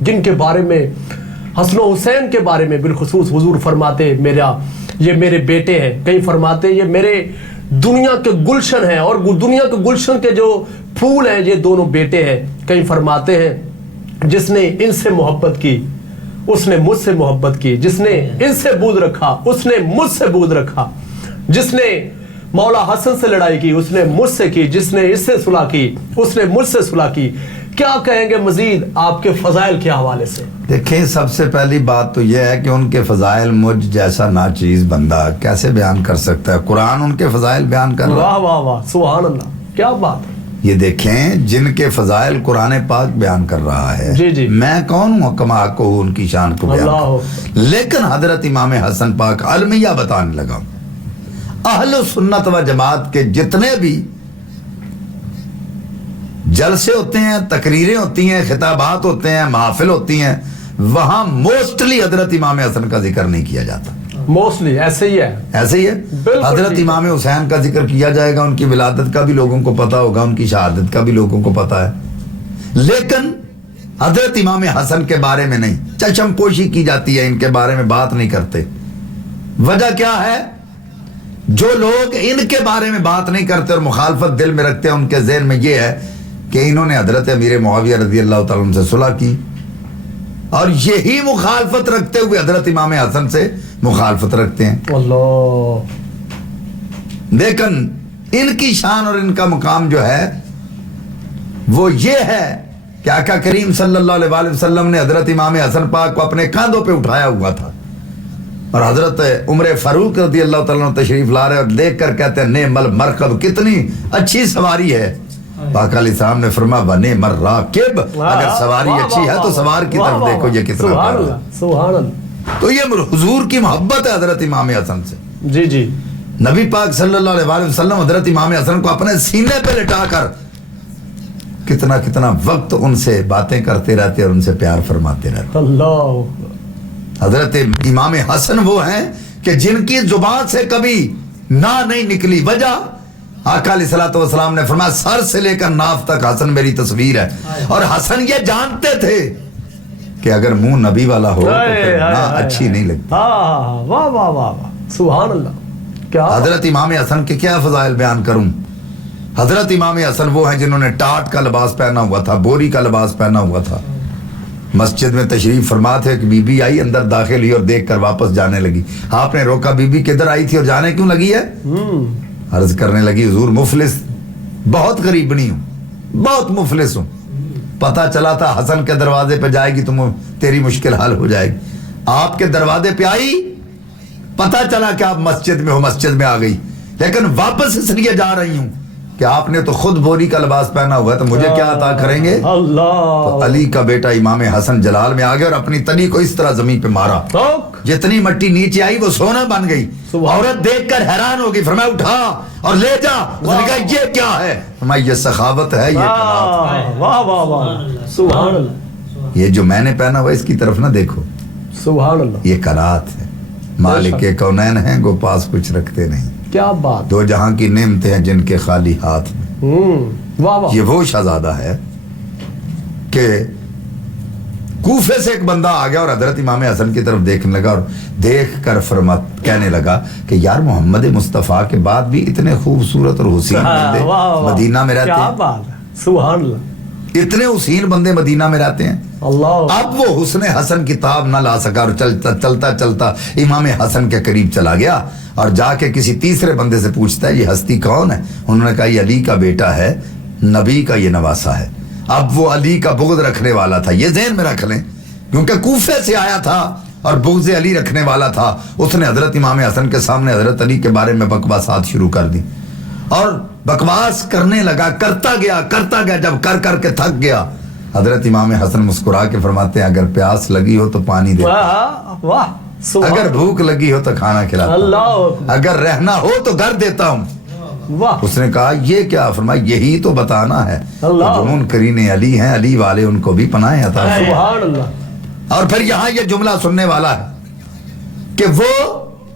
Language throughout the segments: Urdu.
جن کے بارے میں حسن و حسین کے بارے میں بالخصوص حضور فرماتے یہ میرے بیٹے ہیں، کہیں فرماتے یہ میرے دنیا کے گلشن ہیں، اور دنیا کے گلشن کے جو پھول ہیں یہ دونوں بیٹے ہیں. کہیں فرماتے ہیں جس نے ان سے محبت کی اس نے مجھ سے محبت کی، جس نے ان سے بود رکھا اس نے مجھ سے بود رکھا، جس نے مولا حسن سے لڑائی کی اس نے مجھ سے کی، جس نے اس سے صلح کی اس نے مجھ سے صلح کی. کیا کہیں گے مزید آپ کے فضائل کے حوالے سے؟ دیکھیں، سب سے پہلی بات تو یہ ہے کہ ان کے فضائل مجھ جیسا ناچیز بندہ کیسے بیان کر سکتا ہے؟ قرآن ان کے فضائل بیان کر رہا ہے. واہ واہ واہ، سبحان اللہ، کیا بات ہے. یہ دیکھیں، جن کے فضائل قرآن پاک بیان کر رہا ہے، جی جی، میں کون ہوں کما کو ان کی شان کو بیان کر. لیکن حضرت امام حسن پاک المیہ بتانے لگا، اہل سنت و جماعت کے جتنے بھی جلسے ہوتے ہیں، تقریریں ہوتی ہیں، خطابات ہوتے ہیں، محافل ہوتی ہیں، وہاں موسٹلی حضرت امام حسن کا ذکر نہیں کیا جاتا. موسٹلی ایسے ہی ہے، ایسے ہی ہے. حضرت امام حسین کا ذکر کیا جائے گا، ان کی ولادت کا بھی لوگوں کو پتا ہوگا، ان کی شہادت کا بھی لوگوں کو پتا ہے، لیکن حضرت امام حسن کے بارے میں نہیں. چشم پوشی کی جاتی ہے، ان کے بارے میں بات نہیں کرتے. وجہ کیا ہے؟ جو لوگ ان کے بارے میں بات نہیں کرتے اور مخالفت دل میں رکھتے ہیں، ان کے ذہن میں یہ ہے کہ انہوں نے حضرت امیر معاویہ رضی اللہ تعالیٰ عنہ سے صلح کی، اور یہی مخالفت رکھتے ہوئے حضرت امام حسن سے مخالفت رکھتے ہیں. اللہ. لیکن ان کی شان اور ان کا مقام جو ہے وہ یہ ہے کہ آقا کریم صلی اللہ علیہ وآلہ وسلم نے حضرت امام حسن پاک کو اپنے کاندھوں پہ اٹھایا ہوا تھا، اور حضرت عمر فاروق رضی اللہ تعالیٰ عنہ تشریف لا رہے اور دیکھ کر کہتے ہیں نعم المرکب، کتنی اچھی سواری ہے. پاک علیہ السلام نے فرمایا ونعم الراکب، اگر سواری اچھی ہے تو سوار کی طرف دیکھو یہ کتنا پیارا ہے. سبحان اللہ. تو یہ حضور کی محبت ہے حضرت امام حسن سے. جی جی، نبی پاک صلی اللہ علیہ وآلہ وسلم حضرت امام حسن کو اپنے سینے پہ لٹا کر کتنا وقت ان سے باتیں کرتے رہتے اور ان سے پیار فرماتے رہتے. اللہ. حضرت امام حسن وہ ہیں کہ جن کی زبان سے کبھی نہ نہیں نکلی. وجہ آقا علیہ الصلوۃ والسلام نے فرمایا سر سے لے کر ناف تک حسن میری تصویر ہے، اور حسن یہ جانتے تھے کہ اگر منہ نبی والا ہو تو پھر نہ اچھی نہیں لگتی. واہ واہ واہ، سبحان اللہ. کیا حضرت امام حسن کے کیا فضائل بیان کروں. حضرت امام حسن وہ ہیں جنہوں نے ٹاٹ کا لباس پہنا ہوا تھا، بوری کا لباس پہنا ہوا تھا. مسجد میں تشریف فرما تھے کہ بی بی آئی، اندر داخل ہوئی اور دیکھ کر واپس جانے لگی. آپ نے روکا، بی بی کدھر آئی تھی اور جانے کیوں لگی ہے؟ عرض کرنے لگی حضور مفلس، بہت غریبنی ہوں، بہت مفلس ہوں. پتہ چلا تھا حسن کے دروازے پہ جائے گی تو تیری مشکل حل ہو جائے گی. آپ کے دروازے پہ آئی، پتہ چلا کہ آپ مسجد میں ہو، مسجد میں آ گئی، لیکن واپس اس لیے جا رہی ہوں کہ آپ نے تو خود بوری کا لباس پہنا ہوا ہے، تو مجھے کیا عطا کریں گے؟ اللہ. تو علی کا بیٹا امام حسن جلال میں آ گیا اور اپنی تلی کو اس طرح زمین پہ مارا، جتنی مٹی نیچے آئی وہ سونا بن گئی. عورت دیکھ کر حیران ہو گئی، فرمایا اٹھا اور لے جا. اس نے کہا یہ کیا ہے؟ فرمایا یہ سخاوت ہے، یہ قناعت ہے. واہ واہ واہ، سبحان اللہ. یہ جو میں نے پہنا ہوا اس کی طرف نہ دیکھو، سبحان اللہ. یہ قناعت ہے. مالک کونین ہیں گو پاس کچھ رکھتے نہیں. کیا بات. دو جہاں کی نعمتیں ہیں جن کے خالی ہاتھ میں. واہ واہ. یہ وہ شہزادہ ہے کہ کوفے سے ایک بندہ آ گیا اور حضرت امام حسن کی طرف دیکھنے لگا اور دیکھ کر کہنے لگا کہ یار محمد مصطفیٰ کے بعد بھی اتنے خوبصورت اور حسین بندے مدینہ میں رہتے ہیں. سبحان اللہ. اتنے حسین بندے مدینہ میں رہتے ہیں. اللہ. اب وہ حسن حسن کتاب نہ لا سکا اور چلتا امام حسن کے قریب چلا گیا اور جا کے کسی تیسرے بندے سے پوچھتا ہے یہ ہستی کون ہے؟ انہوں نے کہا یہ علی کا بیٹا ہے، نبی کا یہ نواسا ہے. اب وہ علی کا بغض رکھنے والا تھا، یہ ذہن میں رکھ لیں، کیونکہ کوفے سے آیا تھا اور بغض علی رکھنے والا تھا. اس نے حضرت امام حسن کے سامنے حضرت علی کے بارے میں بکواسات شروع کر دی اور بکواس کرنے لگا، کرتا گیا. جب کر کے تھک گیا، حضرت امام حسن مسکرا کے فرماتے ہیں اگر پیاس لگی ہو تو پانی دے، اگر بھوک لگی ہو تو کھانا کھلاتا ہوں، اگر رہنا ہو تو گھر دیتا ہوں. اس نے کہا یہ کیا؟ فرمایا یہی تو بتانا ہے جو منکرین علی ہیں، علی والے ان کو بھی پناہ عطا فرمائے. اور پھر یہاں یہ جملہ سننے والا ہے کہ وہ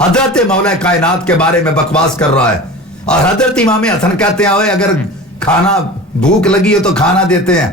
حضرت مولا کائنات کے بارے میں بکواس کر رہا ہے اور حضرت امام حسن کہتے ہیں اگر کھانا بھوک لگی ہو تو کھانا دیتے ہیں،